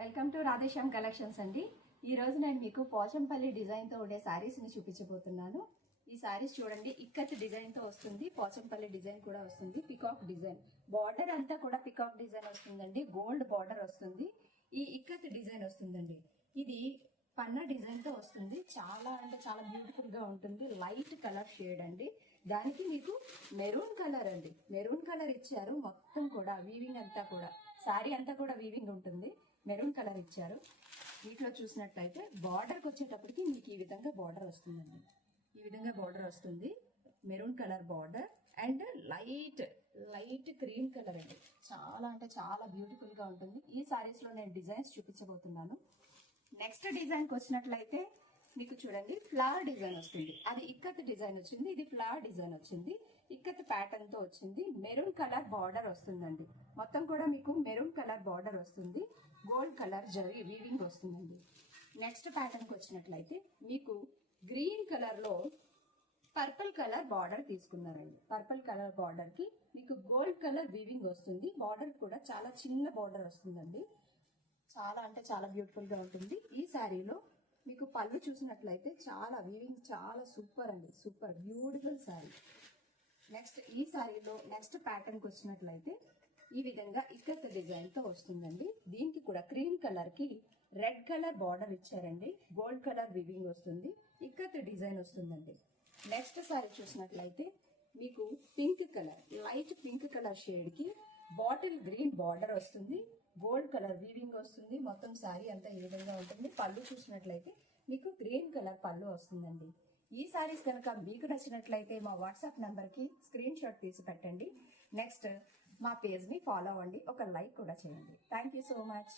Welcome to Radhe Shyam collections అండి. ఈ రోజు నేను మీకు పోచంపల్లి డిజైన్ తో ఉండే సారీస్ ని చూపించబోతున్నాను. ఈ సారీస్ చూడండి, ఇక్కత్ డిజైన్ తో వస్తుంది, పోచంపల్లి డిజైన్ కూడా వస్తుంది, పికాక్ డిజైన్ బార్డర్ అంతా కూడా పికాక్ డిజైన్ వస్తుందండి, గోల్డ్ బార్డర్ వస్తుంది, ఈ ఇక్కత్ డిజైన్ వస్తుందండి. ఇది పన్నా డిజైన్ తో వస్తుంది, చాలా అంటే చాలా బ్యూటిఫుల్ గా ఉంటుంది. లైట్ కలర్ షేడ్ అండి, దానికి మీకు మెరూన్ కలర్ అండి, మెరూన్ కలర్ ఇచ్చారు. మొత్తం కూడా వీవింగ్ అంతా కూడా సారీ అంతా కూడా వీవింగ్ ఉంటుంది, మెరూన్ కలర్ ఇచ్చారు. వీటిలో చూసినట్లయితే బార్డర్కి వచ్చేటప్పటికి మీకు ఈ విధంగా బార్డర్ వస్తుందండి, ఈ విధంగా బార్డర్ వస్తుంది, maroon colour border and light cream colour అండి. చాలా అంటే చాలా బ్యూటిఫుల్ గా ఉంటుంది. ఈ సారీస్ లో నేను డిజైన్స్ చూపించబోతున్నాను. నెక్స్ట్ డిజైన్ కి వచ్చినట్లయితే మీకు చూడండి, ఫ్లవర్ డిజైన్ వస్తుంది. అది ఇక్కత్ డిజైన్ వచ్చింది, ఇది ఫ్లవర్ డిజైన్ వచ్చింది, ఇక్కత్ ప్యాటర్న్ తో వచ్చింది. మెరూన్ కలర్ బార్డర్ వస్తుందండి, మొత్తం కూడా మీకు మెరూన్ కలర్ బార్డర్ వస్తుంది, గోల్డ్ కలర్ జరీ వీవింగ్ వస్తుందండి. నెక్స్ట్ ప్యాటర్న్ కి వచ్చినట్లయితే మీకు గ్రీన్ కలర్ లో పర్పుల్ కలర్ బార్డర్ తీసుకున్నారండి. పర్పుల్ కలర్ బార్డర్ కి మీకు గోల్డ్ కలర్ వీవింగ్ వస్తుంది, బార్డర్ కూడా చాలా చిన్న బార్డర్ వస్తుందండి. చాలా అంటే చాలా బ్యూటిఫుల్ గా ఉంటుంది. ఈ శారీలో మీకు పళ్ళు చూసినట్లయితే చాలా వీవింగ్, చాలా సూపర్ అండి, సూపర్ బ్యూటిఫుల్ శారీ. నెక్స్ట్ ఈ శారీలో నెక్స్ట్ ప్యాటర్న్ కి వచ్చినట్లయితే ఈ విధంగా ఇక్కత్ డిజైన్ తో వస్తుందండి. దీనికి కూడా క్రీమ్ కలర్ కి రెడ్ కలర్ బార్డర్ ఇచ్చారండి, గోల్డ్ కలర్ వీవింగ్ వస్తుంది, ఇక్కత్ డిజైన్ వస్తుందండి. నెక్స్ట్ శారీ చూసినట్లయితే మీకు pink colour, light pink colour shade కి బాటిల్ గ్రీన్ బార్డర్ వస్తుంది, గోల్డ్ కలర్ వీవింగ్ వస్తుంది. మొత్తం శారీ అంతా ఈ విధంగా ఉంటుంది. పళ్ళు చూసినట్లయితే మీకు గ్రీన్ కలర్ పళ్ళు వస్తుందండి. ఈ శారీస్ కనుక మీకు నచ్చినట్లయితే మా వాట్సాప్ నంబర్ కి స్క్రీన్ షాట్ తీసి పెట్టండి. నెక్స్ట్ మా పేజ్ ని ఫాలో అవ్వండి, ఒక లైక్ కూడా చేయండి. Thank you so much.